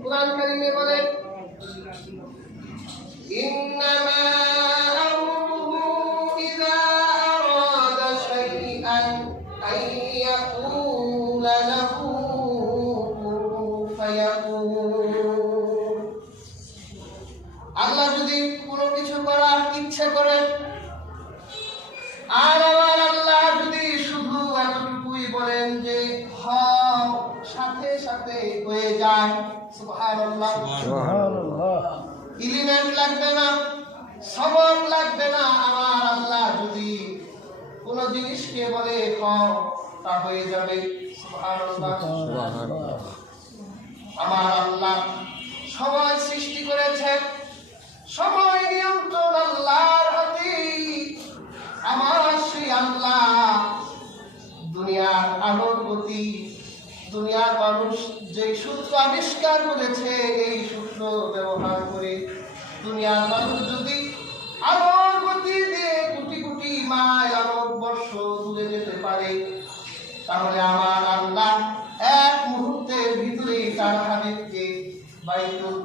কুরআন কারীমে বলেন ইন্নামা আমরুহু ইযা আরাদা শাইআন আইয়াকুলা লাহু কুন ফায়াকুন। আল্লাহ যদি কোনো কিছু করার ইচ্ছা করেন আর আমার আল্লাহ যদি শুধু এতটুকুই বলেন যে হও, সাথে সাথে হয়ে যায়। সুবহানাল্লাহ, সুবহানাল্লাহ। এলিমেন্ট লাগবে না, সবক লাগবে না। আমার আল্লাহ যদি কোন জিনিসকে বলে হও, তা হয়ে যাবে। সুবহানাল্লাহ, সুবহানাল্লাহ। আমার আল্লাহ সময় সৃষ্টি করেছেন, সময় নিয়ন্ত্রণ আল্লাহর হাতে। আমার সেই আল্লাহ দুনিয়ার আলোর গতি, দুনিয়ার মানুষ যে সূত্র আবিষ্কার করেছে, এই সূত্র ব্যবহার করে দুনিয়ার মানুষ যদি আলোর গতি দিয়ে কোটি কোটি মাইল আলোক বর্ষ দূরে যেতে পারে, তাহলে আমার আল্লাহ এক মুহূর্তের ভিতরেই তার হাবিবকে বাইতুল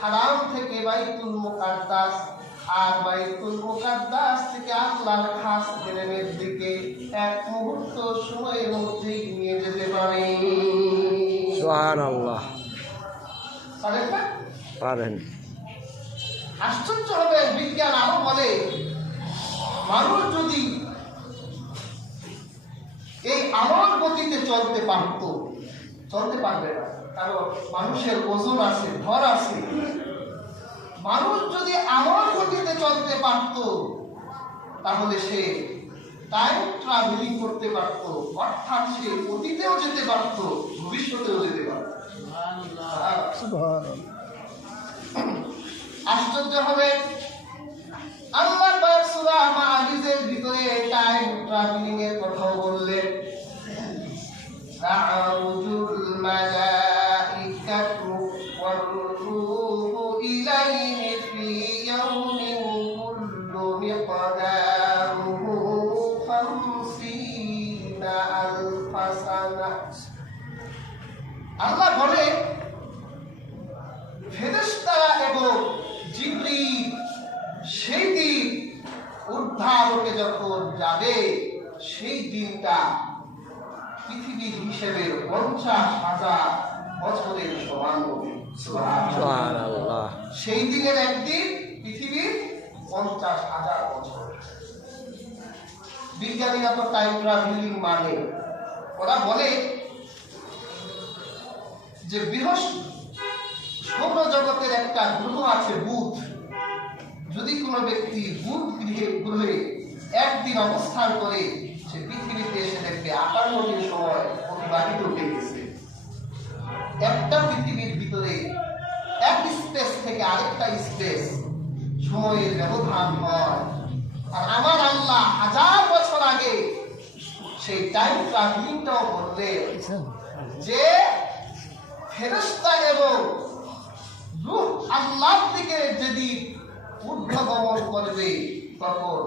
হারাম থেকে বাইতুল মুকাদ্দাস আর বাইতুল মুকাদ্দাস থেকে আল্লাহর খাস জেরেমের দিকে এক মুহূর্ত সময়ের মধ্যেই নিয়ে যেতে পারে। সুবহানাল্লাহ। পারেন না? পারেন। আশ্চর্য হবে, বিজ্ঞান আরো বলে মানুষ যদি এই আলোর গতিতে চলতে পারত, চলতে পারবে না, কারণ মানুষের ওজন আছে, ভর আছে। মানুষ যদি আলোর গতিতে চলতে পারত, তাহলে সে টাইম ট্রাভেলিং করতে পারত, অর্থাৎ সে অতীতেও যেতে পারত, ভবিষ্যতেও যেতে পারত। আশ্চর্য হবে, আল্লাহ পাক সূরা মাআরিজের ভিতরে টাইম ট্রাভেলিং এর কথা বললেন। তা'রুজুল মালাইকাতু ওয়ার রূহু ইলাইহি ফি ইয়াউমিন কুল্লু মিকদারুহু 50 আলফা সানাহ। আল্লাহ বলে ফেরেশতারা এবং জিবরিল সেই দিন উদ্ধারকে যখন যাবে, সেই দিনটা পৃথিবীর হিসেবে 50,000 বছরের সমান হবে। সুবহানাল্লাহ। সেই দিনের একদিন পৃথিবীর 50,000 বছর। বিজ্ঞানীরা তো টাইম ট্রাভেলিং মানে, ওরা বলে যে সৌরজগতের একটা গ্রহ আছে বুধ। যদি কোনো ব্যক্তি বুধ গ্রহে একদিন অবস্থান করে, সে পৃথিবীতে এসে দেখবে 58 দিন সময় অতিবাহিত হয়ে গেছে। একটা পৃথিবীর ভিতরে এক স্পেস থেকে আরেকটা স্পেস সময়ের ব্যবধান হয়। আর আমার আল্লাহ 1000 বছর আগে সেই টাইম ট্রাভেলিংটাও বললেন যে ফেরেশতা এবং রূহ আল্লাহর দিকে যেদিন ঊর্ধ্বগমন করবে, তখন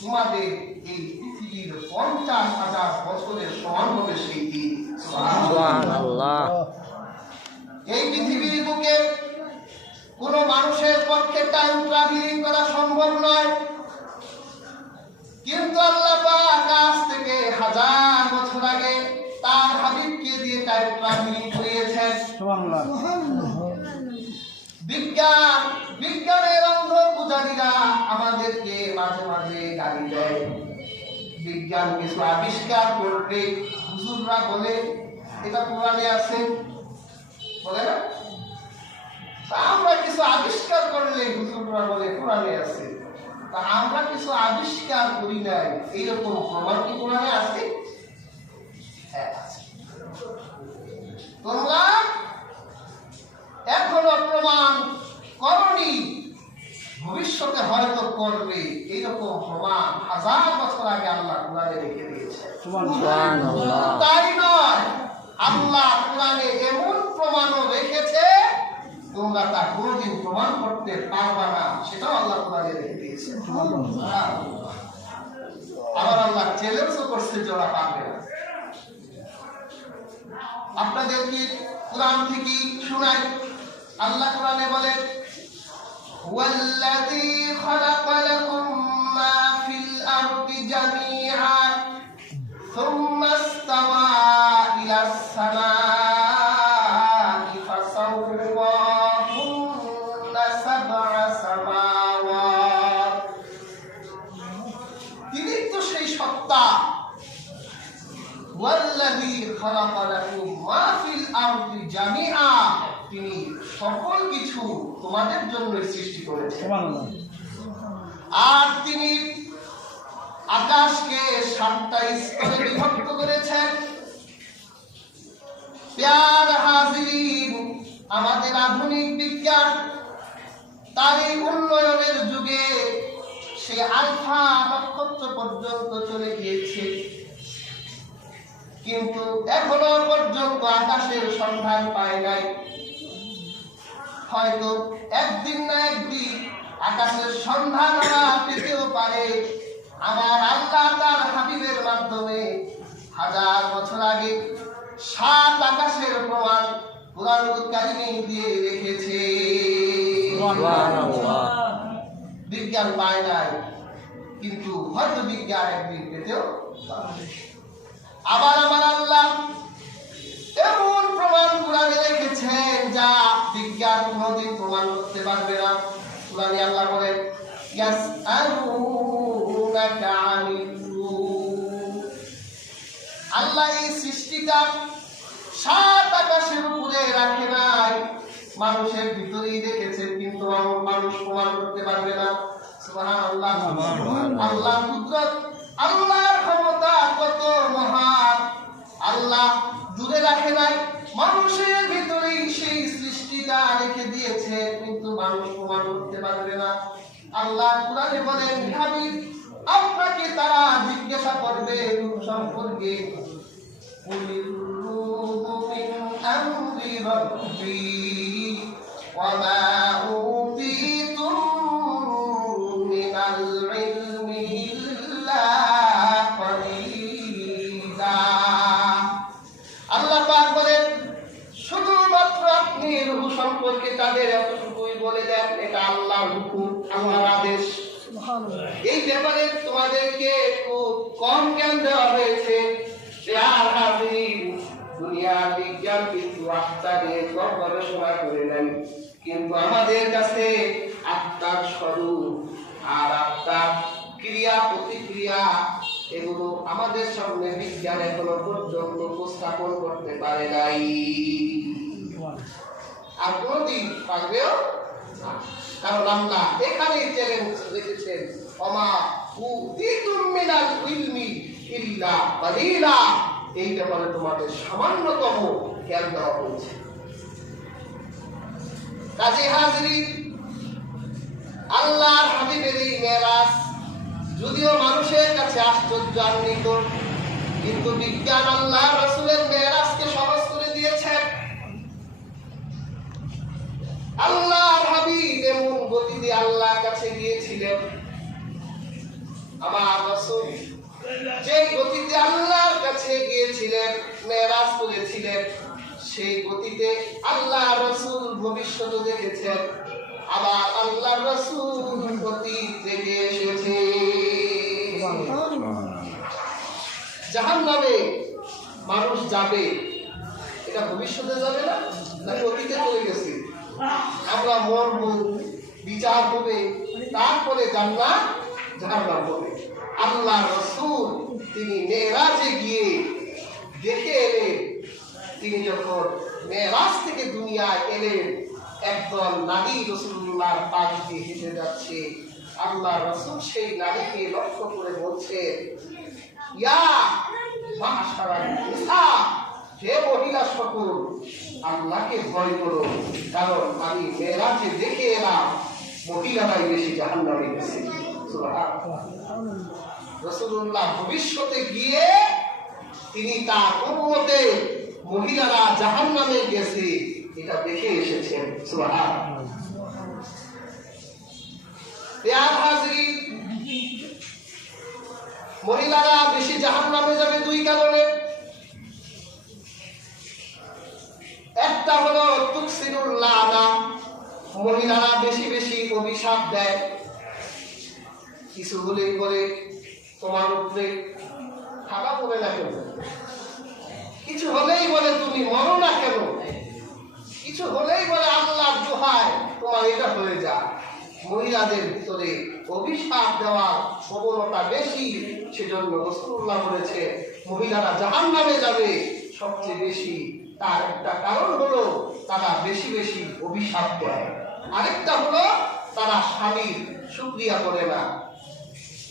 তোমাদের এই পৃথিবীর 50,000 বছরের সমান হবে সেই দিন। সুবহানাল্লাহ। এই পৃথিবীর বুকে কোন মানুষের পক্ষে টাইম ট্রাভেলিং করা সম্ভব নয়, কিন্তু আল্লাহ পাক আজ থেকে 1000 বছর আগে তার হাবিবকে দিয়ে টাইম ট্রাভেলিং করিয়েছেন। বিজ্ঞানের অন্ধ পূজারীরা আমাদেরকে মাঝে মাঝে গালি দেয়। বিজ্ঞান কিছু আবিষ্কার করবে, হুজুররা বলে এটা কোরআনে আছে, বলে না? আমরা কিছু আবিষ্কার করলে হুজুররা বলে কোরআনে আছে। তা আমরা কিছু আবিষ্কার করি নাই, এইরকম প্রমাণ কি কোরআনে আছে? হ্যাঁ আছে। তোমরা এখনো প্রমাণ করনি, ভবিষ্যতে হয়তো করবে, এইরকম প্রমাণ 1000 বছর আগে আল্লাহ কোরআনে রেখে দিয়েছে। সুবহানাল্লাহ। তাই নয়, আল্লাহ কোরআনে এমন প্রমাণও রেখেছে তোমরা তা কোনোদিন প্রমাণ করতে পারবা না, সেটাও আল্লাহ কোরআনে রেখে দিয়েছে। আবার আল্লাহ চ্যালেঞ্জও করছে যে ওরা পারবে না। আপনাদের কি কুরআন থেকে শোনাই। আল্লাহ কোরআনে বলেন, ওয়াল্লাযী খালাকা লাকুম মা ফিল আরদি জামিআন সুম্মা ইসতাওয়া ইলাস সামাই ফাসাওয়াহুন্না সাবআ সামাওয়াত। তিনি তো সেই সত্তা, ওয়াল্লাযী খালাকা লাকুম মা ফিল আরদি জামিআ, তিনি সকল কিছু তোমাদের জন্য সৃষ্টি করেছেন। আর তিনি আকাশকে 7টা স্তরে বিভক্ত করেছেন। প্যার হাজিরিন, আমাদের আধুনিক বিজ্ঞান তার এই উন্নয়নের যুগে সে আলফা নক্ষত্র পর্যন্ত চলে গিয়েছে, কিন্তু এখনো পর্যন্ত আকাশের সন্ধান পায় নাই। হয়তো একদিন না একদিন আকাশের সন্ধান আমরা পেতেও পারে। আমার আল্লাহ তার হাবিবের মাধ্যমে 1000 বছর আগে 7 আকাশের প্রমাণ কুরআনুল কারীমে দিয়ে রেখেছে। সুবহানাল্লাহ। বিজ্ঞান পায় নাই, কিন্তু হয়তো বিজ্ঞান একদিন পেতেও পারে। আবার আমার আল্লাহ এমন প্রমাণ কুরআনে রেখেছেন যা বিজ্ঞান কোনদিন প্রমাণ করতে পারবে না। কুরআনে আল্লাহ বলেন, ইয়াসআলুনাকা আনির রূহ। আল্লাহ এই সৃষ্টিটা 7 আকাশের উপরে রাখে নাই, মানুষের ভিতরেই রেখেছেন, কিন্তু মানুষ প্রমাণ করতে পারবে না। সুবহানাল্লাহ। আল্লাহর কুদরত, আল্লাহর ক্ষমতা কত মহান। আল্লাহ দূরে রাখে নাই, মানুষের ভিতরেই সেই সৃষ্টিটা রেখে দিয়েছে, কিন্তু মানুষ প্রমাণ করতে পারবে না। আল্লাহ কুরআনে বলেন, হাবিব আপনাকে তারা জিজ্ঞাসা করবে রূহ সম্পর্কে, কুলির রূহু মিন আমরি রাব্বি ওয়া মা উতীতুম মিনাল ইলমি ইল্লা কলিলা। আল্লাহ পাক বলেন, শুধুমাত্র আপনি রূহ সম্পর্কে তাদের এতটুকুই বলে দেন, এটা আল্লাহর হুকুম, আল্লাহর আদেশ। এই ব্যাপারে তোমাদেরকে খুব কম জ্ঞান দেওয়া হয়েছে। দুনিয়ার বিজ্ঞান কিন্তু আত্মা নিয়ে গবেষণা করে নাই, কিন্তু আমাদের কাছে আত্মার স্বরূপ আর আত্মার ক্রিয়া প্রতিক্রিয়া এগুলো আমাদের সামনে বিজ্ঞান এখনো পর্যন্ত উপস্থাপন করতে পারে নাই, আর কোনদিন পারবেও না। কারণ আল্লাহ এখানেই চ্যালেঞ্জ রেখেছেন, ওমা উতীতুম মিনাল ইলমি ইল্লা কলিলা। এই ব্যাপারে তোমাদের সামান্যতম জ্ঞান দেওয়া হয়েছে। কাজী হাজরিন, আল্লাহর হাবিবের এই মেরাজ যদিও মানুষের কাছে আশ্চর্যান্বিত, কিন্তু বিজ্ঞান আল্লাহ রাসূলের মেরাজকে সহজ করে দিয়েছে। আল্লাহর হাবিব এমন গতিতে আল্লাহর কাছে গিয়েছিলেন, আমার রাসূল যে গতিতে আল্লাহর কাছে গিয়েছিলেন, মেরাজ করেছিলেন, সেই গতিতে আল্লাহ রাসূল ভবিষ্যৎ দেখেছেন। আবার আল্লাহ রাসূল অতীত থেকে এসেছে। জাহান্নামে মানুষ যাবে, এটা ভবিষ্যতে যাবে না, নাকি অতীতে চলে গেছে? আমরা মরব, বিচার হবে, তারপরে জান্নাত জাহান্নাম হবে। আল্লাহ রাসূল তিনি মেরাজে গিয়ে দেখে এলেন, তিনি যখন মেরাজ থেকে দুনিয়ায় এলেন, একদল নারী রাসূলুল্লাহর পাশ দিয়ে হেঁটে যাচ্ছে। আল্লাহ রাসূল সেই নারীকে লক্ষ্য করে বলছেন, ইয়া মাশারাল নিসা, হে মহিলা সকল, আল্লাহকে ভয় করো, কারণ আমি মেরাজে দেখে এলাম মহিলারাই বেশি জাহান্নামে গেছে। সুবহানাল্লাহ। রাসূলুল্লাহ ভবিষ্যতে গিয়ে তিনি তার উম্মতে মহিলারা জাহান্নামে গেছে এটা দেখে এসেছেন। সুবহানাল্লাহ। প্রিয় হাজরিন, মহিলারা বেশি জাহান্নামে যাবে দুই কারণে। একটা হলো তুকসিরুল লানা, মহিলারা বেশি বেশি অভিশাপ দেয়। কিছু হলেই বলে তোমার উপরে খারাপ হবে না কেন, কিছু হলেই বলে তুমি মরো না কেন, কিছু হলেই বলে আল্লাহর দোহায় তোমার এটা হয়ে যায়। মহিলাদের ভিতরে অভিশাপ দেওয়ার প্রবণতা বেশি, সেজন্য রাসূলুল্লাহ বলেছে মহিলারা জাহান্নামে যাবে সবচেয়ে বেশি। তার একটা কারণ হলো তারা বেশি বেশি অভিশাপ দেয়, আরেকটা হলো তারা স্বামীর শুকরিয়া করে না।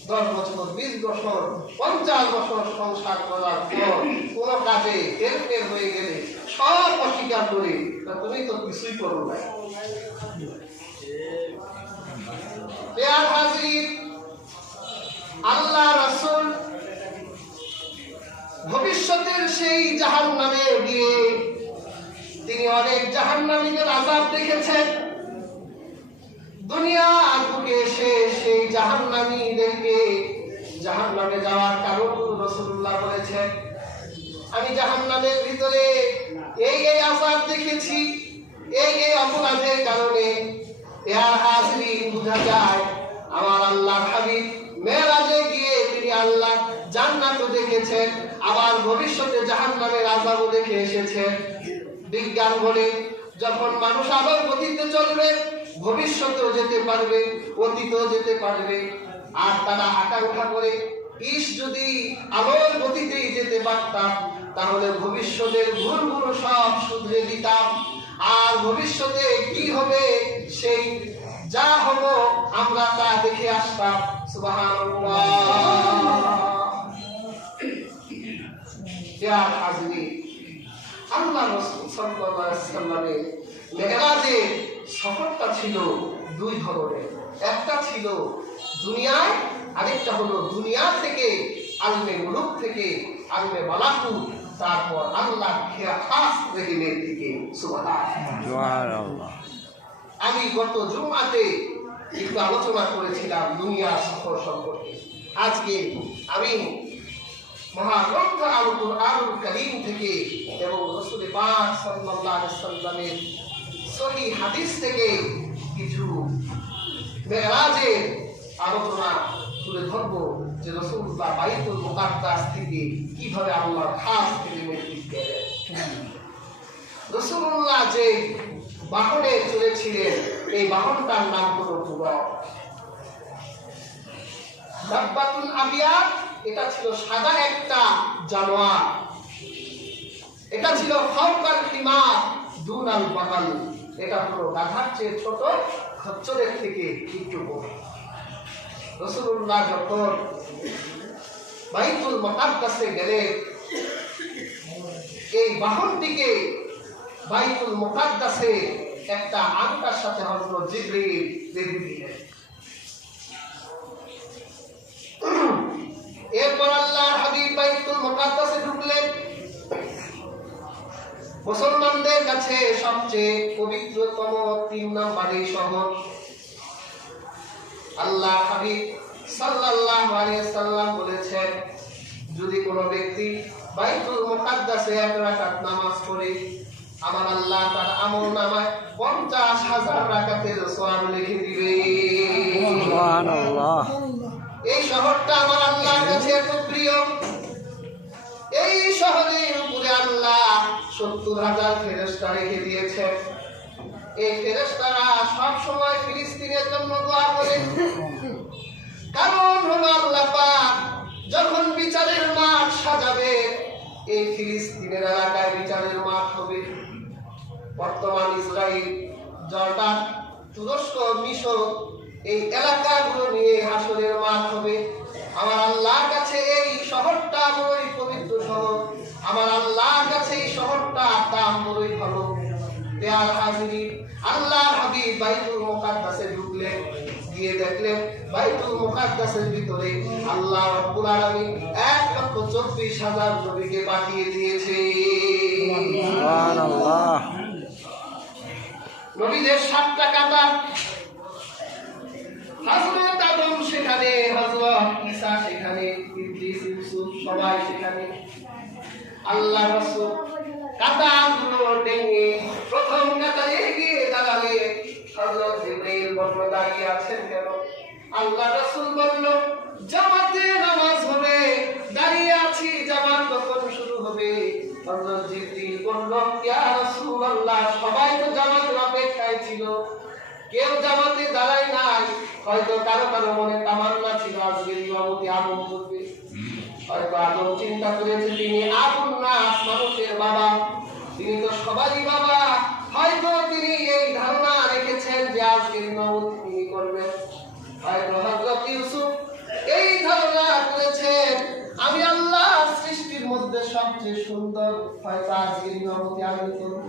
10 বছর, 20 বছর, 50 বছর সংসার করার পর কোনো কাজে হেরফের হয়ে গেলে সব অস্বীকার করে তুমি তো কিছুই করো না। প্রিয় হাজির, আল্লাহ রাসূল ভবিষ্যতের সেই জাহান্নামে গিয়ে তিনি অনেক জাহান্নামীদের আযাব দেখেছেন। দুনিয়ার বুকে এসে সেই জাহান্নামীদেরকে জাহান্নামে যাওয়ার কারণ রাসূলুল্লাহ বলেছেন, আমি জাহান্নামের ভিতরে এই এই আযাব দেখেছি, এই এই অপরাধের কারণে। ইয়া হাজিরিন, বোঝা যায় আমার আল্লাহর হাবিব মেরাজে গিয়ে তিনি আল্লাহ জান্নাতও দেখেছেন, আবার ভবিষ্যতে জাহান্নামের আযাবও দেখে এসেছেন। বিজ্ঞান বলে যখন মানুষ আলোর গতিতে চলবে ভবিষ্যতেও যেতে পারবে, অতীতেও যেতে পারবে। আর তারা আকাঙ্ক্ষা করে যদি আলোর গতিতেই যেতে পারতাম তাহলে ভবিষ্যতের ভুলগুলো সব শুধরে দিতাম, আর ভবিষ্যতে কি হবে সেই যা হবো আমরা তা দেখে আসতাম। সুবহানাল্লাহ। ইয়া হাজিরিন, আল্লাহ রাসূল সাল্লাল্লাহু আলাইহি ওয়াসাল্লামের মেরাজের সফরটা ছিল দুই ধরনের, একটা ছিল দুনিয়ায়, আরেকটা হলো দুনিয়া থেকে আলমে মুলুক থেকে আলমে মালাকুত, তারপর আল্লাহ খাস রেহিমের দিকে। সুবহানাল্লাহ। আমি গত জুমআতে একটু আলোচনা করেছিলাম দুনিয়া সফর সম্পর্কে। আজকে আমি মহাগ্রন্থ আল কুরআনুল কারীম থেকে এবং রাসূল পাক সাল্লাল্লাহু আলাইহি ওয়াসাল্লামের সহিহ হাদিস থেকে কিছু মেরাজের আলোচনা তুলে ধরব, যে রাসূলুল্লাহ বাইতুল মুকাদ্দাস থেকে কিভাবে আল্লাহর খাস রেহিমের দিকে গেলেন। রাসূলুল্লাহ যে বাহনে চলেছিলেন এই বাহনটার নাম হলো বুরাক। দাব্বাতুল আবিয়াত, এটা ছিল সাদা একটা জানোয়ার, এটা ছিল ফাওকাল হিমার দুনাল বাগাল, এটা হলো গাধার চেয়ে ছোট, খচ্চরের থেকে একটু বড়। রাসূলুল্লাহ যখন বাইতুল মুকাদ্দাসে গেলেন এই বাহনটিকে বাইতুল মুকাদ্দাসে একটা আংটার সাথে হযরত জিবরিল বেঁধে দিলেন। এরপর আল্লাহর হাবিব বাইতুল মুকাদ্দাসে ঢুকলেন। মুসলমানদের কাছে সবচেয়ে পবিত্রতম 3 নম্বরের শহর। আল্লাহ হাবিব সাল্লাল্লাহু আলাইহি ওয়াসাল্লাম বলেছেন, যদি কোনো ব্যক্তি বাইতুল মুকাদ্দাসে 1 রাকাত নামাজ পড়ে আমার আল্লাহ তার আমলনামায় 50,000 রাকাতের সওয়াব লিখে দিবে। সুবহানাল্লাহ। এই শহরটা আমার আল্লাহর কাছে এত প্রিয়, এই শহরের উপরে আল্লাহ 70,000 ফেরেশতা রেখে দিয়েছেন। এই ফেরেশতারা সব সময় ফিলিস্তিনের জন্য দোয়া করে, কারণ হলো আল্লাহ পাক যখন বিচারের মাঠ সাজাবে এই ফিলিস্তিনের এলাকায় বিচারের মাঠ হবে। বর্তমান ইসরায়েল, জর্ডান, তুরস্ক, মিশর এই এলাকাগুলো নিয়ে হাসরের মাঠ হবে। আমার আল্লাহর কাছে এই শহরটা বড়ই পবিত্র শহর, আমার আল্লাহর কাছে এই শহরটা দাম বড়ই ভালো। প্রিয় হাজিরিন, আল্লাহর হাবিব বাইতুল মুকাদ্দাসে ঢুকলেন, গিয়ে দেখলেন বাইতুল মুকাদ্দাসের ভিতরে আল্লাহ রাব্বুল আলামিন 1,40,000 নবীকে পাঠিয়ে দিয়েছে। সুবহানাল্লাহ। নবীদের 7টা কাতার, হযরত আদম সেখানে, হযরত ঈসা সেখানে, ইদ্রিস, ইউসুফ সবাই সেখানে। আল্লাহ রাসূল কাতারগুলো ডেঙে প্রথম কাতারে গিয়ে দাঁড়ালে হযরত জিবরীল বলল, দাঁড়িয়ে আছেন কেন? আল্লাহ রাসূল বলল, জামাতে নামাজ হবে, দাঁড়িয়ে আছি, জামাত কখন শুরু হবে? হযরত জিবরীল বলল, ইয়া রাসূলুল্লাহ, সবাই তো জামাতের অপেক্ষায় ছিল, কেউ জামাতে দাঁড়ায় নাই। হয়তো কারো কারো মনে তামান্না ছিল আজকে ইমামতি আদম করবে। হয়তো আদম চিন্তা করেছে তিনি আবুল নাস, মানুষের বাবা, তিনি তো সবারই বাবা। হয়তো তিনি এই ধারণা রেখেছেন যে আজকে ইমামতি তিনি করবেন। হয়তো হযরত ইউসুফ এই ধারণা করেছেন আমি আল্লাহ সৃষ্টির মধ্যে সবচেয়ে সুন্দর, হয়তো আজকে ইমামতি আমি করব।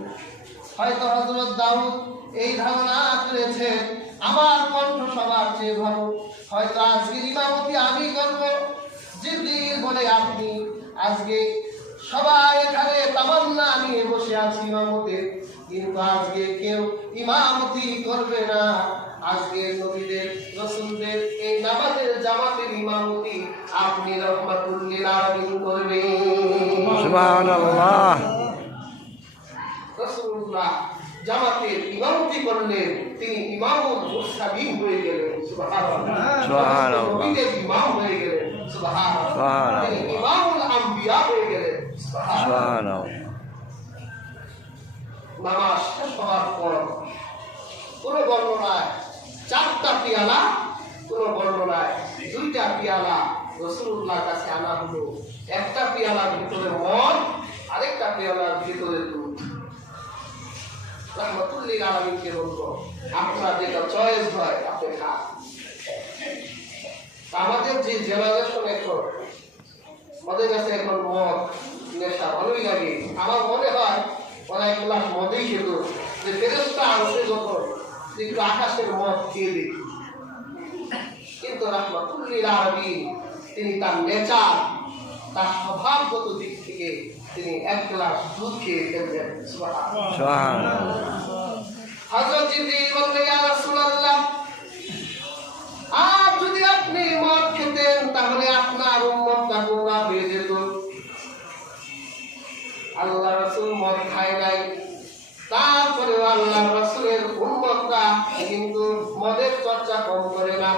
হয়তো হযরত দাউদ এই ধারণা করেছেন আমার কণ্ঠ সবার চেয়ে ভালো, হয়তো আজকে ইমামতি আমি করব। জিবরীল বলে, আপনি আজকে সবাই এখানে তামান্না নিয়ে বসে আছি ইমামতের, কিন্তু আজকে কেউ ইমামতি করবে না। আজকে নবীদের রাসূলদের এই নামাজের জামাতের ইমামতি আপনি রহমাতুল লিল আলামিন করবেন। সুবহানাল্লাহ। রাসূলুল্লাহ জামাতের ইমামতি করলেন, তিনি ইমামুল মুরসালিন হয়ে গেলেন। সুবহানাল্লাহ। সুবহানাল্লাহ। নবীদের ইমাম হয়ে গেলেন। সুবহানাল্লাহ। সুবহানাল্লাহ। তিনি ইমামুল আম্বিয়া হয়ে গেলেন। সুবহানাল্লাহ। নামাজ শেষ হওয়ার পর কোন বর্ণনায় 4টা পেয়ালা, কোন বর্ণনায় 2টা পেয়ালা রাসূলুল্লাহর কাছে আনা হলো। একটা পেয়ালার ভিতরে মদ, আরেকটা পেয়ালার ভিতরে দুধ। রহমাতুল লিল আলামিনকে বলবো, আপনার যেটা চয়েস হয় আপনি খান। আমাদের যে জেনারেশন এখন, আমাদের কাছে এখন মদ নেশা ভালোই লাগে। আমার মনে হয় ওরা এক গ্লাস মদেই খেত, যে ফেরেশতা আসে যখন একটু আকাশের মদ খেয়ে দেখি। কিন্তু রহমাতুল লিল আলামিন তিনি তার নেচার, তার স্বভাবগত দিক থেকে তিনি এক গ্লাস দুধ খেয়ে ফেললেন। সুবহানাল্লাহ। হযরত জিবরীল বললেন, ইয়া রাসূলুল্লাহ, আর যদি আপনি মদ খেতেন তাহলে আপনার উম্মতটা গোমরাহ হয়ে যেত। আল্লাহ রাসূল মদ খায় নাই, তারপরেও আল্লাহ রাসূলের উম্মতরা কিন্তু মদের চর্চা কম করে না।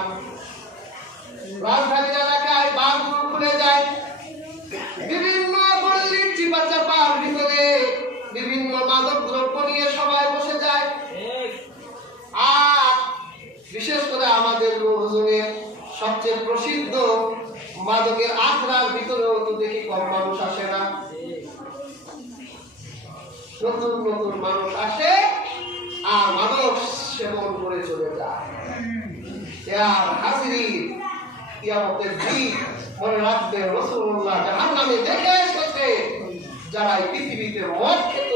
রাজধানী এলাকায় বারগুলো খুলে যায়, বিভিন্ন গল্লির চিপাচাপার ভিতরে বিভিন্ন মাদক দ্রব্য নিয়ে সবাই বসে যায়। আর বিশেষ করে আমাদের লোকজনের সবচেয়ে প্রসিদ্ধ মাদকের আখড়ার ভিতরেও তো দেখি কম মানুষ আসে না। নতুন নতুন মানুষ আসে আর মাদক সেবন করে চলে যায়। আর হাজিরিন, কিয়ামতের দিন মনে রাখবেন রাসূলুল্লাহ জাহান্নামে দেখে এসেছে যারা এই পৃথিবীতে মদ খেত,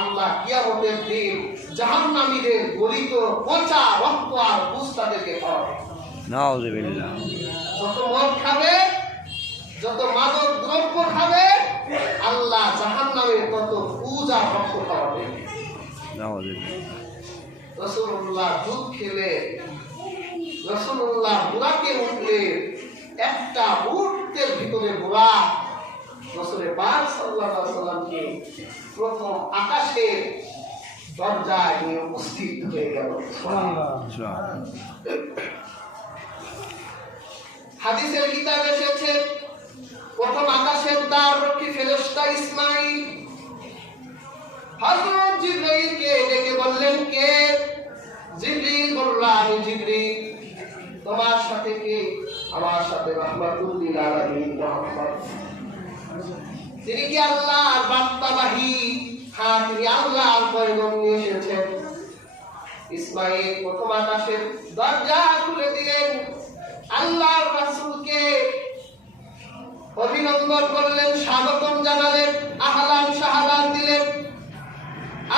আল্লাহ কিয়ামতের দিন জাহান্নামীদের গলিত পচা রক্ত আর পুষ তাদেরকে খাওয়াবে। নাউযুবিল্লাহ। যত মদ খাবে, যত মাদক দ্রব্য খাবে, আল্লাহ জাহান্নামের তত পুষ আর রক্ত খাওয়াবে। নাউযুবিল্লাহ। রাসূলুল্লাহ দুধ খেলে, রাসূলুল্লাহ বুরাকে উঠলে, একটা মুহূর্তের ভিতরে বুরাক রাসূলের পাক সাল্লাল্লাহু আলাইহি ওয়াসাল্লামকে প্রথম আকাশের দরজায় নিয়ে উপস্থিত হয়ে গেল। সুবহানাল্লাহ। হাদিসের কিতাবে এসেছে প্রথম আকাশের দ্বার রক্ষী ফেরেশতা ইসমাঈল হযরত জিবরাইলকে ডেকে বললেন, কে? জিবরিল বলল, আমি জিবরিল। তোমার সাথে কে? আমার সাথে রাহমাতুল লিল আলামিন মুহাম্মদ। তিনি কি আল্লাহর বার্তাবাহী? হ্যাঁ, তিনি আল্লাহর পয়গম নিয়ে এসেছেন। ইসমাঈল প্রথম আকাশের দরজা খুলে দিলেন, আল্লাহর রাসূলকে অভিনন্দন করলেন, স্বাগতম জানালেন, আহলান সাহালান দিলেন।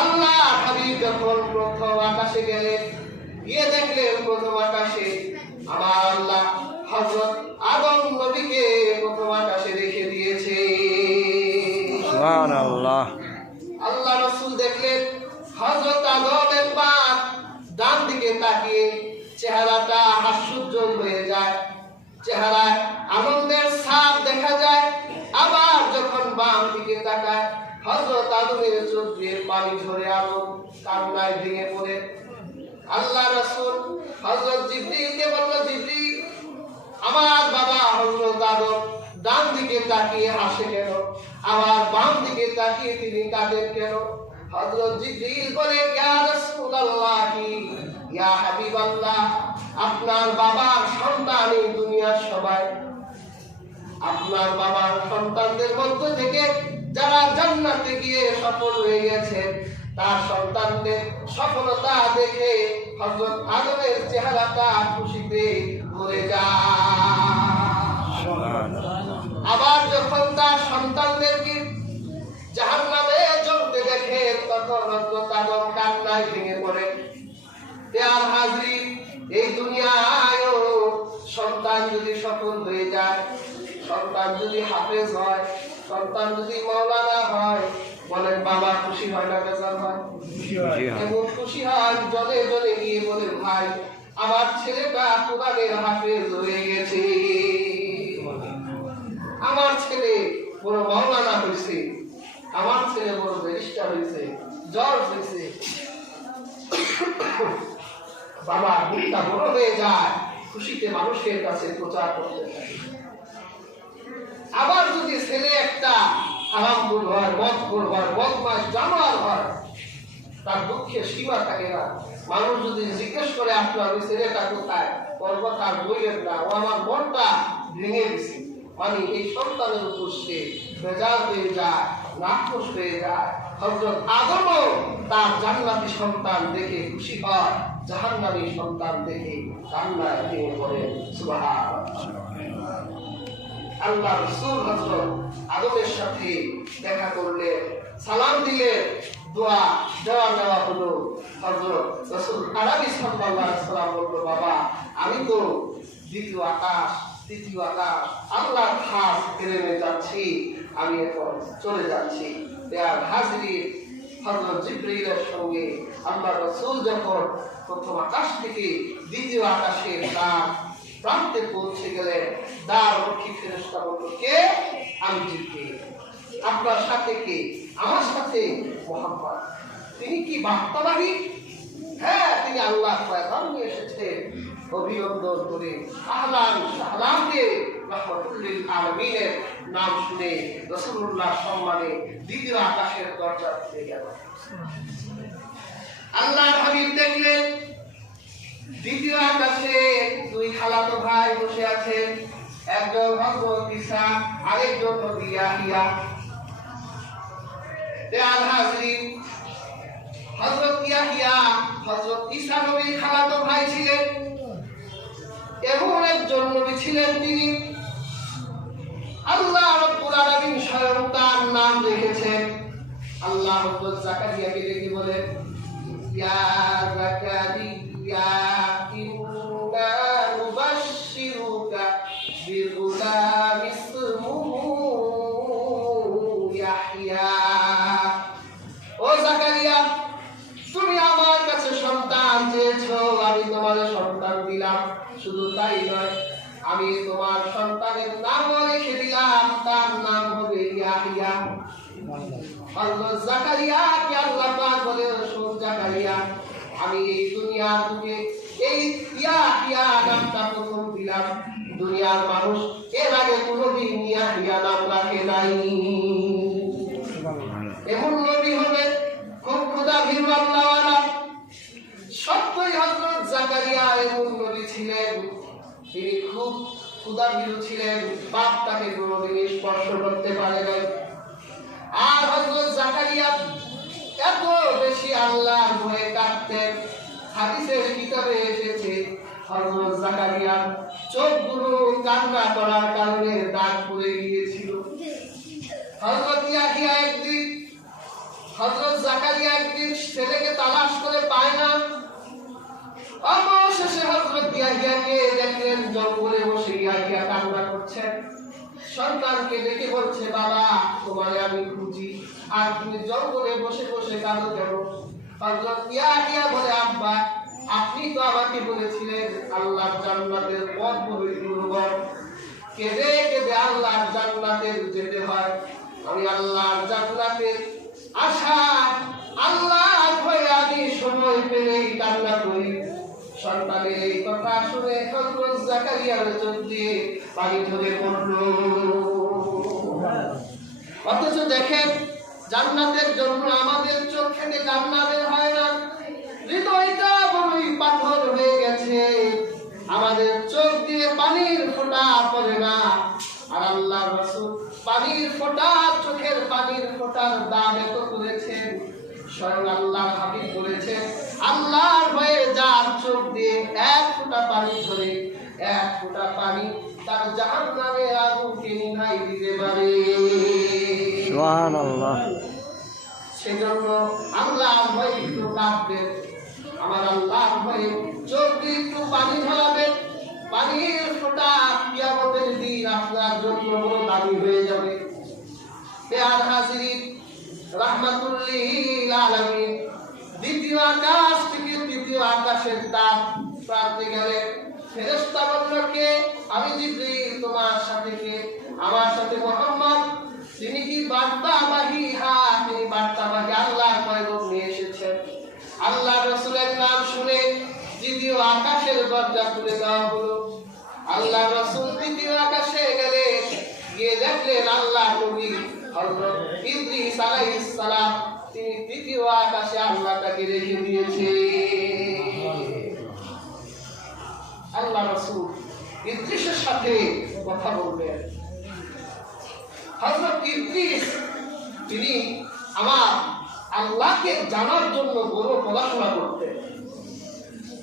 আল্লাহ হাবিব যখন প্রথম আকাশে গেলেন, গিয়ে দেখলেন প্রথম আকাশে আমার আল্লাহ হযরত আদম নবীকে প্রথম আকাশে রেখে দিয়েছে। সুবহানাল্লাহ। আল্লাহ রাসূল দেখলেন হযরত আদমের পাক ডান দিকে তাকিয়ে চেহারাটা হাস্যোজ্জ্বল হয়ে যায়, চেহারায় আনন্দের ছাপ দেখা যায়। আবার যখন বাম দিকে তাকায় হযরত আদমের চোখ দিয়ে পানি ঝরে আদম কান্নায় ভেঙে পড়ে আল্লাহ রাসূল হযরত জিবরিলকে বলল, জিবরিল, আমার বাবা হযরত আদম ডান দিকে তাকিয়ে হাসে কেন, আমার বাম দিকে তাকিয়ে তিনি কাঁদেন কেন? হযরত জিবরিল বলে, ইয়া রাসূলুল্লাহ, ইয়া হাবিবাল্লাহ, আপনার বাবার সন্তান এই দুনিয়ার সবাই। আপনার বাবার সন্তানদের মধ্য থেকে যারা জান্নাতে গিয়ে সফল হয়ে গেছে, তার সন্তানদের সফলতা দেখে হযরত আদমের চেহারাটা খুশিতে ভরে যায়। আবার যখন তার সন্তানদেরকে জাহান্নামে জ্বলতে দেখে, তখন হযরত আদম কান্নায় ভেঙে পড়ে। প্রিয় হাজরিন, এই দুনিয়ায় সন্তান যদি সফল হয়ে যায়, সন্তান যদি হাফেজ হয়, সন্তান যদি মাওলানা হয়, বলেন বাবা খুশি হয় না বেজার হয়? এমন খুশি হয়, জলে জলে গিয়ে বলে, ভাই আমার ছেলেটা কোরআনের হাফেজ হয়ে গেছে, আমার ছেলে বড় মাওলানা হয়েছে, আমার ছেলে বড় ব্যারিস্টার হয়েছে, জজ হয়েছে। বাবা বুকটা বড় হয়ে যায়, খুশিতে মানুষের কাছে প্রচার করতে থাকে। আবার যদি ছেলে একটা হারামখোর হয়, মদখোর হয়, বদমাশ জানোয়ার হয়, তার দুঃখের সীমা থাকে না। মানুষ যদি জিজ্ঞেস করে, আপনার ওই ছেলেটা কোথায়, ওর কথা বললেন না, ও আমার মনটা ভেঙে দিছে, মানে এই সন্তানের উপর সে বেজার হয়ে যায়, নাখোশ হয়ে যায়। হযরত আদমও তার জান্নাতি সন্তান দেখে খুশি হয়, জাহান্নামী সন্তান দেখে কান্নায় ভেঙে পড়ে। সুবহানাল্লাহ। আল্লাহ রাসূল হযরত আদমের সাথে দেখা করলেন, সালাম দিলেন, দোয়া নেওয়া হলো। হযরত রাসূল আরবি সাল্লাল্লাহু আলাইহি ওয়াসাল্লাম বলল, বাবা আমি তো দ্বিতীয় আকাশ আল্লাহর খাস এলেমে যাচ্ছি, আমি এখন চলে যাচ্ছি। আর হাজরিন, হযরত জিবরিলের সঙ্গে আল্লাহ রাসূল যখন প্রথম আকাশ থেকে দ্বিতীয় আকাশের দ্বার প্রান্তে পৌঁছে গেলেন, দ্বার রক্ষী ফেরেশতা বলল, কে? আমি জিবরিল। আপনার সাথে কে? আমার সাথে মুহাম্মদ। তিনি কি বার্তাবাহী? হ্যাঁ, তিনি আল্লাহর পয়গাম নিয়ে এসেছেন। অভিনন্দন করে আহলান সাহলানকে রাহমাতুল লিল আলামিনের নাম শুনে রাসূলুল্লাহ সম্মানে দ্বিতীয় আকাশের দরজা খুলে গেল। আল্লাহর হাবিব দেখলেন দ্বিতীয় আকাশে দুই খালাতো ভাই বসে আছেন, একজন হযরত ঈসা, আরেকজন হযরত ইয়াহিয়া। প্রিয় হাজরিন, হযরত ইয়াহিয়া হযরত ঈসা নবীর খালাতো ভাই ছিলেন। এমন একজন নবী ছিলেন, তিনি আল্লাহ রাব্বুল আলামিন স্বয়ং তার নাম রেখেছেন। আল্লাহ হযরত জাকারিয়াকে ডেকে বলেন, ইয়া জাকারিয়া ইন্না নুবাশশিরুকা বিগুলামিন ইসমুহু ইয়াহইয়া। ও জাকারিয়া, তুমি আমার কাছে সন্তান চেয়েছো, আমি তোমার সন্তান দিলাম। শুধু তাই নয়, আমি তোমার সন্তানের নাম রেখে দিলাম, তার নাম হবে ইয়াহিয়া। হযরত জাকারিয়া কে আল্লাহ পাক বলে, শোন জাকারিয়া, আমি এই দুনিয়া থেকে এই ইয়াহিয়া নামটা প্রথম দিলাম। দুনিয়ার মানুষ এর আগে কোনোদিন ইয়াহিয়া নাম রাখে নাই। এমন নবী হবে খুব খোদা ভীরু আল্লাহওয়ালা। সত্যই হযরত জাকারিয়া এমন নবী ছিলেন, তিনি খুব খোদা ভীরু ছিলেন, বাপ তাকে কোনোদিন স্পর্শ করতে পারে নাই। আর হযরত জাকারিয়া এত বেশি আল্লাহর ভয়ে কাঁদতেন, হাদিসের কিতাবে এসেছে হযরত জাকারিয়ার চোখগুলো কান্না করার কারণে দাগ পড়ে গিয়েছিল। হযরত ইয়াহিয়া একদিন, হযরত জাকারিয়া একদিন ছেলেকে তালাশ করে পায় না। অবশেষে হযরত ইয়াহিয়াকে দেখলেন জঙ্গলে বসে, ইয়াহিয়া কান্না করছেন। সন্তানকে দেখে বলছে, বাবা তোমারে আমি খুঁজি, আর তুমি জঙ্গলে বসে বসে কাঁদো কেন? হযরত ইয়াহিয়া বলে, আব্বা আপনি তো আমাকে বলেছিলেন আল্লাহর জান্নাতের পথ বড়ই দুর্গম, কেঁদে কেঁদে আল্লাহর জান্নাতে যেতে হয়। আমি আল্লাহর জান্নাতে আশা আল্লাহ ভয়ে আমি সময় পেলেই কান্না করি। সন্তানের এই কথা শুনে হযরত জাকারিয়ার চোখ দিয়ে পানি ঝরে পড়ল। অথচ দেখেন, জান্নাতের জন্য আমাদের চোখ থেকে জান্নাতের হয় না, হৃদয়টা বড়ই পাথর হয়ে গেছে, আমাদের চোখ দিয়ে পানির ফোঁটা পড়ে না। আর আল্লাহর রাসূল পানির ফোঁটা, চোখের পানির ফোঁটার দাম এত করেছেন। স্বয়ং আল্লাহর হাবিব বলেছেন, আল্লাহর ভয়ে যার চোখ দিয়ে এক ফোঁটা পানি ঝরে, এক ফোঁটা পানি তার জাহান্নামের আগুনকে নিভাই দিতে পারে। সুবহানাল্লাহ। সেজন্য আল্লাহর ভয়ে একটু কাঁদবেন, আমার আল্লাহর ভয়ে চোখ দিয়ে একটু পানি ঝরাবেন। পানির ফোঁটা কিয়ামতের দিন আপনার জন্য বড় দামি হয়ে যাবে। পেয়ার হাজিরিন, রাহমাতুল্লিল আলামিন দ্বিতীয় আকাশ থেকে তৃতীয় আকাশের তাপ প্রান্তে গেলে ফেরেশতা বলল, কে? আমি জিবরীল। তোমার সাথে কে? আমার সাথে মুহাম্মদ। তিনি কি বার্তাবাহী? হ্যাঁ, তিনি বার্তাবাহী, আল্লাহর পয়গম নিয়ে এসেছেন। আল্লাহ রাসূলের নাম শুনে দ্বিতীয় আকাশের দরজা খুলে দেওয়া হলো। আল্লাহ রাসূল তৃতীয় আকাশে গেলেন, গিয়ে দেখলেন আল্লাহ নবী হযরত ইদ্রিস আলাইহিস সালাম তিনি তৃতীয় আকাশে আল্লাহ তাকে রেখে দিয়েছে। আল্লাহ রাসূল ইদ্রিসের সাথে কথা বলবেন। হযরত ইদ্রিস তিনি আমার আল্লাহকে জানার জন্য বড় পড়াশোনা করতেন।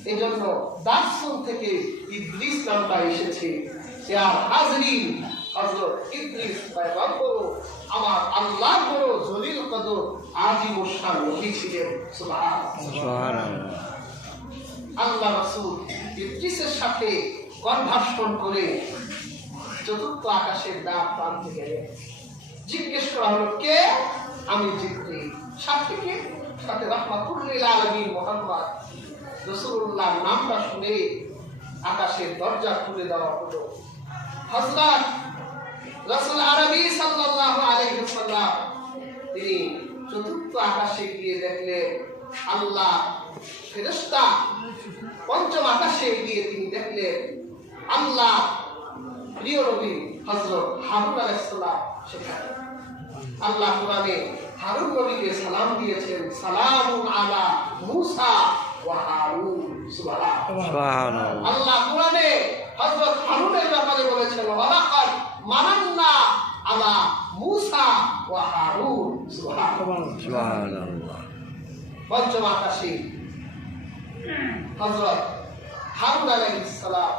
এই জন্য দার্সুন থেকে ইদ্রিস নামটা এসেছে। আর হাজরিন, হযরত ইদ্রিস পয়গম্বর আমার আল্লাহ বড় জলিল কদর আজিম শান নবী ছিলেন। সুবহানাল্লাহ। আল্লাহ রাসূল ইদ্রিসের সাথে কনভারসেশন করে চতুর্থ আকাশের দ্বার প্রান্তে গেলেন। জিজ্ঞেস করা হলো, কে? আমি জিবরীল। সাথে কে? সাথে রাহমাতুল্লিল আলামিন মুহাম্মদ রাসূলুল্লাহ নামটা শুনে আকাশের দরজা খুলে দেওয়া হলো। হযরত রাসূল আরবি সাল্লাল্লাহু আলাইহি ওয়াসাল্লাম তিনি চতুর্থ আকাশে গিয়ে দেখলেন আল্লাহ ফেরেশতা। পঞ্চম আকাশে গিয়ে তিনি দেখলেন আল্লাহ প্রিয় নবী হযরত হারুন আলাইহিস সালাম সেখানে। আল্লাহ কোরআনে হারুন নবীকে সালাম দিয়েছেন, সালামুন আলা মূসা ওয়া হারুন। সুবহানাল্লাহ। আল্লাহ কোরআনে হযরত হারুনের ব্যাপারে বলেছেন, ওয়ালাকাদ মানান্না আলা মূসা ওয়া হারুন। সুবহানাল্লাহ। পঞ্চম আকাশে হযরত হারুন আলাইহিস সালাম,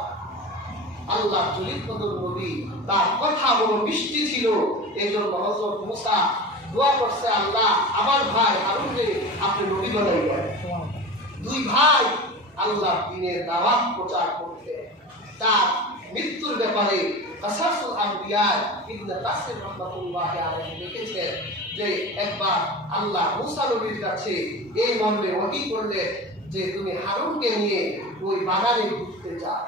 আল্লাহ জলিল কদর নবী, তার কথা বড় মিষ্টি ছিল। এই জন্য হযরত মূসা দোয়া করছে, আল্লাহ আমার ভাই হারুনকে আপনি নবী বানাইবেন। দুই ভাই আল্লাহ দ্বীনের দাওয়াত প্রচার করতে। তার মৃত্যুর ব্যাপারে কাসাসুল আম্বিয়া ইবনে কাসির রাহমাতুল্লাহি আলাইহি লিখেছেন যে একবার আল্লাহ মূসা নবীর কাছে এই মর্মে ওহী করলেন যে তুমি হারুনকে নিয়ে ওই বাগানে ঘুরতে যাও।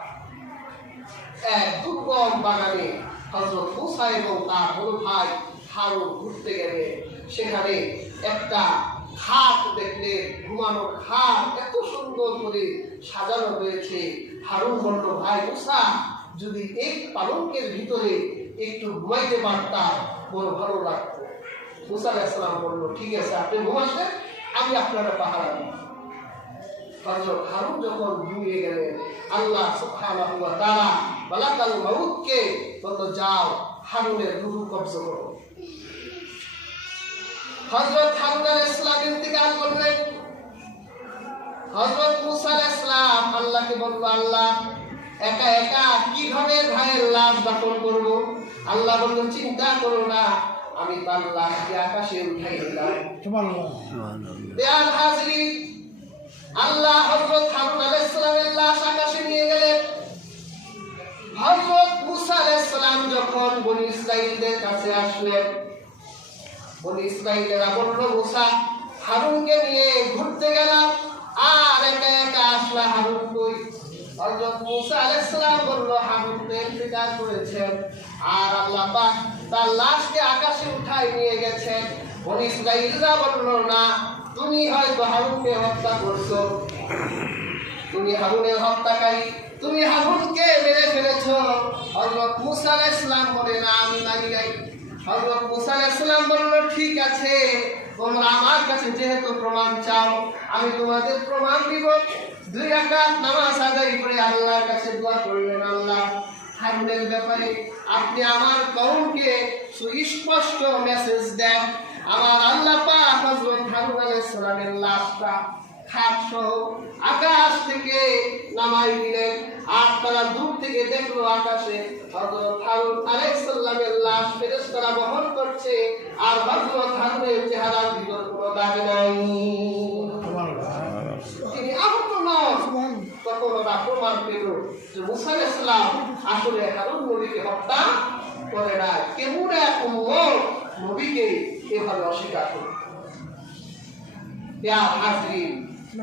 এক দুর্গম বাগানে হযরত মূসা এবং তার বড় ভাই হারুন ঘুরতে গেলে সেখানে একটা খাট দেখলে, ঘুমানোর খাট এত সুন্দর করে সাজানো হয়েছে। হারুন বলল, ভাই মূসা, যদি এক পালঙ্কের ভিতরে একটু ঘুমাইতে পারতাম বড় ভালো লাগতো। মূসা আলাইহিস সালাম বলল, ঠিক আছে, আপনি ঘুমাসেন, আমি আপনারা পাহারা দিব। হযরত হারুন যখন ঘুমিয়ে গেলেন, আল্লাহ সুবহানাহু ওয়া তাআলা মালাকুল মাউতকে বলল, যাও হারুনের রূহ কবজ করো। হযরত হারুন আলাইহিস সালাম ইন্তিকাল করলেন। হযরত মূসা আলাইহিস সালাম আল্লাহকে বলল, আল্লাহ একা একা কিভাবে ভাইয়ের লাশ দাফন করব? আল্লাহ বলল, চিন্তা করো না, আমি তার লাশকে আকাশে উঠাই দিলাম। সুবহানাল্লাহ। হাজরিন, আল্লাহ হযরত হারুন আলাইহিস সালামের লাশ আকাশে নিয়ে গেলেন। হযরত মূসা আলাইহিস সালাম যখন বনি ইসরাঈলদের কাছে আসলেন, বনি ইসরাঈলেরা বলল, মূসা হারুনকে নিয়ে ঘুরতে গেলাম, আর একা একা আসলা, হারুন কই? হযরত মূসা আলাইহিস সালাম বলল, হারুন তো ইন্তিকাল করেছেন, আর আল্লাহ পাক তার লাশকে আকাশে উঠাই নিয়ে গেছেন। বনি ইসরাঈলরা বলল না, তুমি হয়তো হারুনকে হত্যা করছো, তুমি হারুনের হত্যাকারী, তুমি হারুনকে মেরে ফেলেছো। হযরত মুসা আলাইহিস সালাম বলে না, আমি মারি নাই। হযরত মুসা আলাইহিস সালাম বলল, ঠিক আছে, তোমরা আমার কাছে যেহেতু প্রমাণ চাও, আমি তোমাদের প্রমাণ দিব। 2 রাকাত নামাজ আদায় করে আল্লাহর কাছে দোয়া করলেন, আল্লাহ, হারুনের ব্যাপারে আপনি আমার কওমকে সুস্পষ্ট মেসেজ দেন। আমার আল্লাহ পাক হযরত হারুন আলাইহিস সালামের লাশটা খাটসহ আকাশ থেকে নামাই দিলেন। আর তারা দূর থেকে দেখলো আকাশে হযরত হারুন আলাইহিস সালামের লাশ ফেরেশতারা বহন করছে, আর হযরত হারুনের চেহারার ভিতর কোনো দাগ নাই, তিনি আহত নন। তখন ওরা প্রমাণ পেল যে মুসা আলাইহিস সালাম আসলে হারুন নবীকে হত্যা করে না। কেমন এক উম্মত নবীকে এভাবে অস্বীকার করে। ইয়া হাজরিন,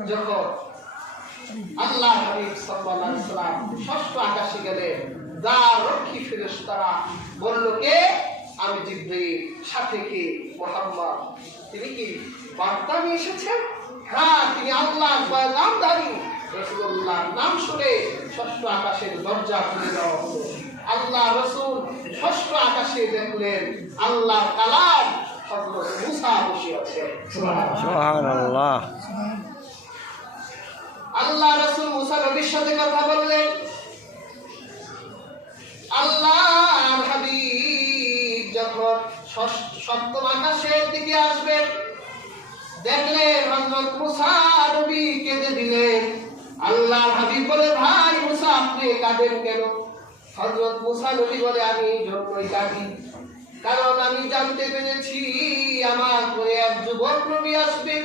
যখন আল্লাহ হাবিব সাল্লাল্লাহু আলাইহি ওয়াসাল্লাম ষষ্ঠ আকাশে গেলেন, যার রক্ষী ফেরেশতারা বলল, কে? আমি জিবরীল, সাথে কে? মুহাম্মদ। তিনি কি বার্তা নিয়ে এসেছেন? হ্যাঁ, তিনি আল্লাহর পয়গামদারী। রাসূলুল্লাহর নাম শুনে ষষ্ঠ আকাশের দরজা খুলে দেওয়া হলো। আল্লাহ রাসূল ষষ্ঠ আকাশে দেখলেন আল্লাহর কালাম হযরত মুসা বসে আছে। সুবহানাল্লাহ। আল্লাহ রাসূল মুসা নবীর সাথে কথা বললেন। আল্লাহর হাবিব যখন সপ্তম আকাশের দিকে আসবেন, দেখলেন হযরত মুসা নবী কেঁদে দিলেন। আল্লাহর হাবিব বলে, ভাই মুসা, আপনি কাঁদেন কেন? হযরত মুসা নবী বলে, আমি এই জন্যই কাঁদি, কারণ আমি জানতে পেরেছি আমার পরে এক যুবক নবী আসবে,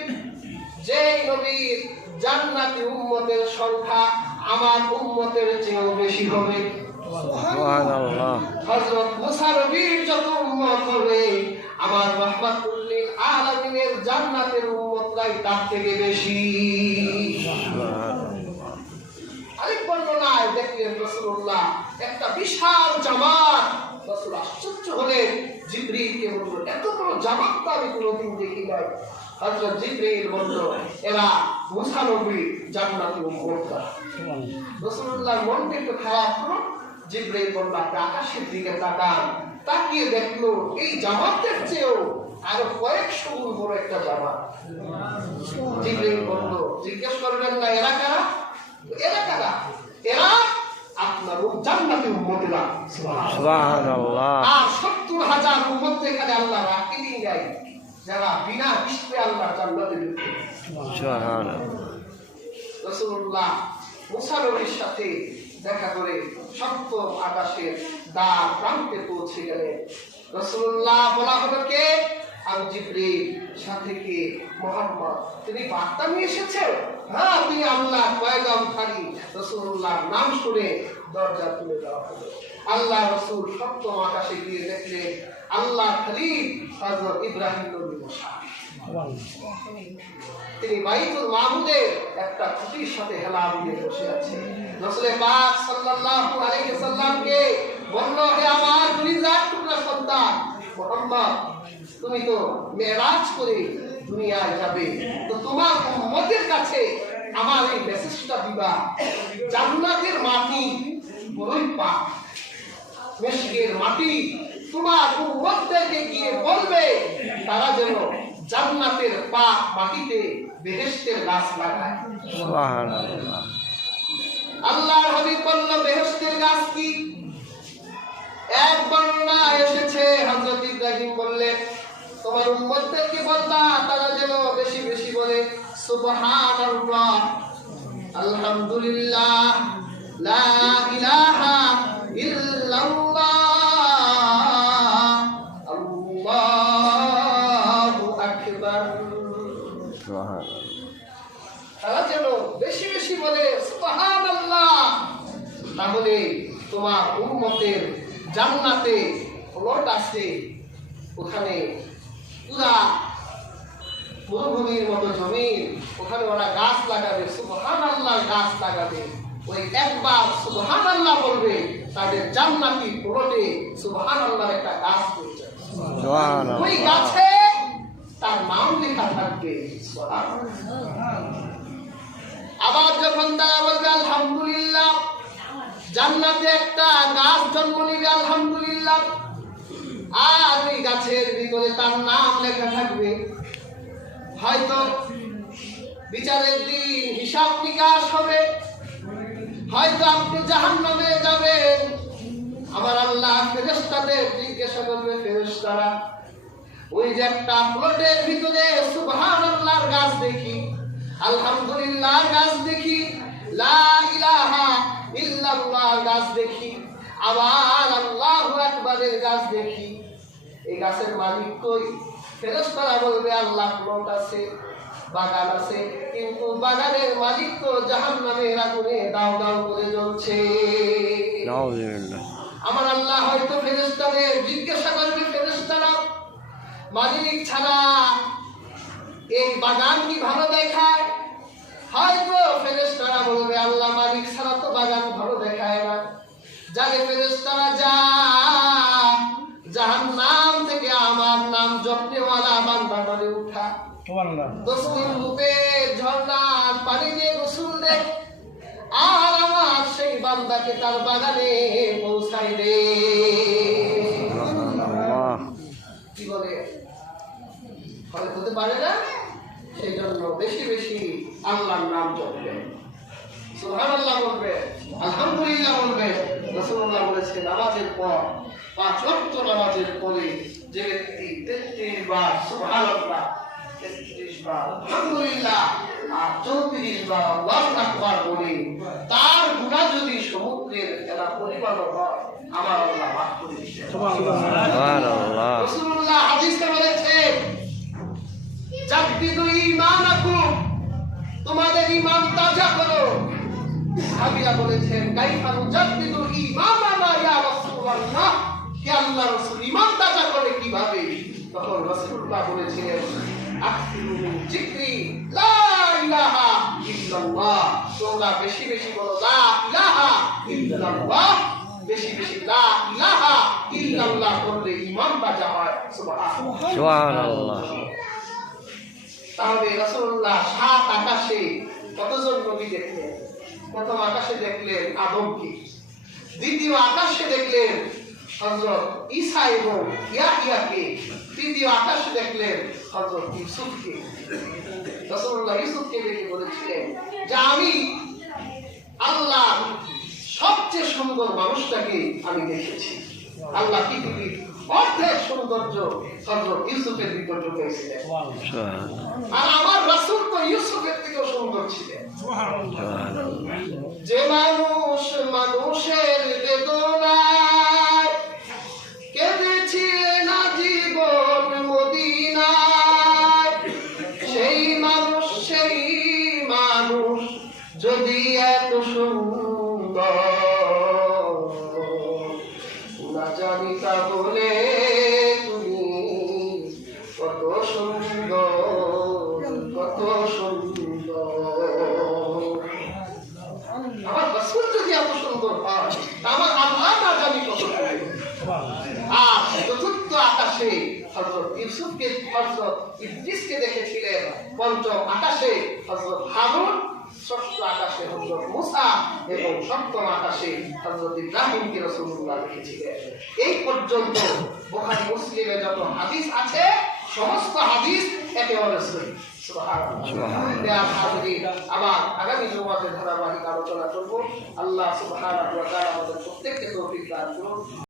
যে নবীর জান্নাতি উম্মতের সংখ্যা আমার উম্মতের চেয়েও বেশি হবে। সুবহানাল্লাহ। হযরত মুসা নবীর যত উম্মত হবে, আমার রাহমাতুল লিল আলামিনের জান্নাতের উম্মতরাই তার থেকে বেশি। আরেক বর্ণনায় দেখলেন রাসূলুল্লাহ একটা বিশাল জামাত। রাসূল আশ্চর্য হলেন, জিবরীলকে বলল, এত বড় জামাত তো আমি কোনোদিন দেখি নাই। হযরত জিবরীল বলল, এরা মুসা নবীর জান্নাতি উম্মতরা। রাসূলুল্লাহর মনটা একটু খারাপ হলো। জিবরীল বলল, আপনি আকাশের দিকে তাকান। তাকিয়ে দেখলো এই জামাতের চেয়েও আরো কয়েকশো গুণ বড় একটা জামাত। জিবরীল বলল, জিজ্ঞেস করবেন না এরা কারা? এরা কারা? এরা আপনার জান্নাতি উম্মতেরা। সুবহানাল্লাহ। আর ৭০,০০০ উম্মত এখানে আল্লাহ রাখেনি নাই, যারা বিনা হিসেবে আল্লাহ জান্নাতে ঢুকবে। সুবহানাল্লাহ। রাসূলুল্লাহ মুসা নবীর সাথে দেখা করে সপ্তম আকাশের দ্বার প্রান্তে পৌঁছে গেলেন। রাসূলুল্লাহ বলা হলো, কে? আমি জিবরীল, সাথে কে? মুহাম্মদ। তিনি বার্তা নিয়ে এসেছেন। হ্যাঁ, তিনি আল্লাহ পয়গামকারী। রাসূলুল্লাহর নাম শুনে দরজা খুলে দেওয়া হলো। আল্লাহ রাসূল সপ্তম আকাশে গিয়ে দেখলেন আল্লাহ খলিল হযরত ইব্রাহিম নবী বসা। তিনি বাইতুল মামুদের একটা খুঁটির সাথে হেলান দিয়ে বসে আছে। রাসূল পাক সাল্লাল্লাহু আলাইহি ওয়াসাল্লামকে বলল, হে আমার কলিজার টুকরা সন্তান মুহাম্মদ, তুমি তো মেরাজ করে দুনিয়ায় যাবে, তো তোমার উম্মতের কাছে আমার এই মেসেজটা দিবা, জান্নাতের মাটি বড়ই পাক, মিশকের মাটি। তোমার উম্মতদেরকে গিয়ে বলবে তারা যেন জান্নাতের পাক মাটিতে বেহেশতের গাছ লাগায়। সুবহানাল্লাহ। আল্লাহর হাবিব বলল, বেহেশতের গাছ কি? এক বর্ণনা এসেছে হযরত ইব্রাহিম বললেন, তোমার উম্মতদেরকে বলবা তারা যেন বেশি বেশি বলে সুবহানাল্লাহ, আলহামদুলিল্লাহ, লা ইলাহা ইল্লাল্লাহ, আল্লাহু আকবার। সুবহানাল্লাহ। তারা যেন বেশি বেশি বলে সুবহানাল্লাহ। তাহলে তোমার উম্মতের জান্নাতে প্লট আছে, ওখানে পুরা মরুভূমির মতো জমিন, ওখানে ওরা গাছ লাগাবে, সুবহানাল্লাহ গাছ লাগাবে। ওই একবার সুবহানাল্লাহ বলবে, তাদের জান্নাতি প্লটে সুবহানাল্লাহর একটা গাছ হয়ে যাবে। সুবহানাল্লাহ। ওই গাছে তার নাম লেখা থাকবে। আবার যখন তারা বলবে আলহামদুলিল্লাহ, জান্নাতে একটা গাছ জন্ম নিবে আলহামদুলিল্লাহ, আর ওই গাছের ভিতরে তার নাম লেখা থাকবে। হয়তো বিচারের দিন হিসাব নিকাশ হবে, হয়তো আপনি জাহান্নামে যাবেন। আমার আল্লাহ ফেরেশতাদের জিজ্ঞাসা করবে, ফেরেশতারা ওই যে একটা প্লটের ভিতরে সুবহানাল্লাহর গাছ দেখি, আলহামদুলিল্লাহর গাছ দেখি, লা ইলাহা ইল্লাল্লাহর গাছ দেখি, আবার আল্লাহু আকবারের গাছ দেখি, এই গাছের মালিক কই? ফেরেশতারা বলবে আল্লাহ প্লট আছে, বাগান আছে, কিন্তু বাগানের মালিক তো জাহান্নামের আগুনে দাও দাও করে জ্বলছে। নাউযুবিল্লাহ। আমার আল্লাহ হয়তো ফেরেশতাদের জিজ্ঞাসা করবে, ফেরেশতারা মালিক ছাড়া এই বাগান কি ভালো দেখায়? হয়তো ফেরেশতারা বলবে আল্লাহ মালিক ছাড়া তো বাগান ভালো দেখায় না। যারে ফেরেশতারা যা, জাহান্নাম থেকে আমার নাম জপনেওয়ালা বান্দা বলে উঠা, দস্তুর রূপে ঝর্ণার পানি দিয়ে গোসল দে, আর আমার সেই বান্দাকে তার বাগানে পৌঁছাই দে। কি বলে? হতে পারে না? সেই জন্য বেশি বেশি আল্লাহর নাম জপবে, সুবহানাল্লাহ বলবে, আলহামদুলিল্লাহ বলবে। রাসূলুল্লাহ বলেছেন নামাজের পর 5 ওয়াক্ত নামাজের পরে যে ব্যক্তি 33 বার সুবহানাল্লাহ, 33 বার আলহামদুলিল্লাহ আর 34 বার আল্লাহু আকবার বলে, তার গুনাহ যদি সমুদ্রের ফেনা পরিমাণ হয়, আমার আল্লাহ মাফ করে দিবেন। সুবহানাল্লাহ। রাসূলুল্লাহ হাদিসে বলেছেন, জাদ্দিদু ঈমানাকুম, তোমাদের ঈমান তাজা করো। সাহাবীরা বলেছেন, কাইফা নুজাদ্দিদু ঈমানানা ইয়া রাসূলুল্লাহ, হে আল্লাহর রাসূল ঈমান তাজা করে কিভাবে? তখন রাসূলুল্লাহ বলেছিলেন, আকসিরু মিন যিকরি লা ইলাহা ইল্লাল্লাহ, তোমরা বেশি বেশি বলো লা ইলাহা ইল্লাল্লাহ, বেশি বেশি লা ইলাহা ইল্লাল্লাহ বললে ঈমান তাজা হয়। সুবহানাল্লাহ। তাহলে রাসূলুল্লাহ 7 আকাশে কতজন নবী দেখলেন? প্রথম আকাশে দেখলেন আদমকে, দ্বিতীয় আকাশে দেখলেন হযরত ঈসা এবং ইয়াহইয়াকে, তৃতীয় আকাশে দেখলেন হযরত ইউসুফকে। রাসূলুল্লাহ ইউসুফকে দেখে বলেছিলেন যে আমি আল্লাহ সবচেয়ে সুন্দর মানুষটাকে আমি দেখেছি। আল্লাহ পৃথিবীর অর্ধেক সৌন্দর্য হযরত ইউসুফের ভিতর ঢুকিয়েছিলেন, আর আমার রাসূল তো ইউসুফের থেকেও সুন্দর ছিলেন। যে মানুষ মানুষের বেদনায় কেঁদেছে না জীবন মদিনায়, সেই মানুষ যদি এত সুন্দর না জানি তাহলে তুমি কত সুন্দর, কত সুন্দর। আমার রাসূল যদি এত সুন্দর হয়, আমার আল্লাহ না জানি কত সুন্দর। আর চতুর্থ আকাশে হযরত ইউসুফকে, হযরত ইদ্রিসকে দেখেছিলেন। পঞ্চম আকাশে হযরত হারুন, ষষ্ঠ আকাশে হযরত মুসা এবং সপ্তম আকাশে হযরত ইব্রাহিমকে রাসূলুল্লাহ দেখেছিলেন। এই পর্যন্ত বুখারী মুসলিমে যত হাদিস আছে সমস্ত হাদিস একেবারে সহিহ। সুবহানাল্লাহ। আবার আগামী জুমাতে ধারাবাহিক আলোচনা করব। আল্লাহ সুবহানাহু ওয়া তাআলা আমাদের প্রত্যেককে তৌফিক দান করুন।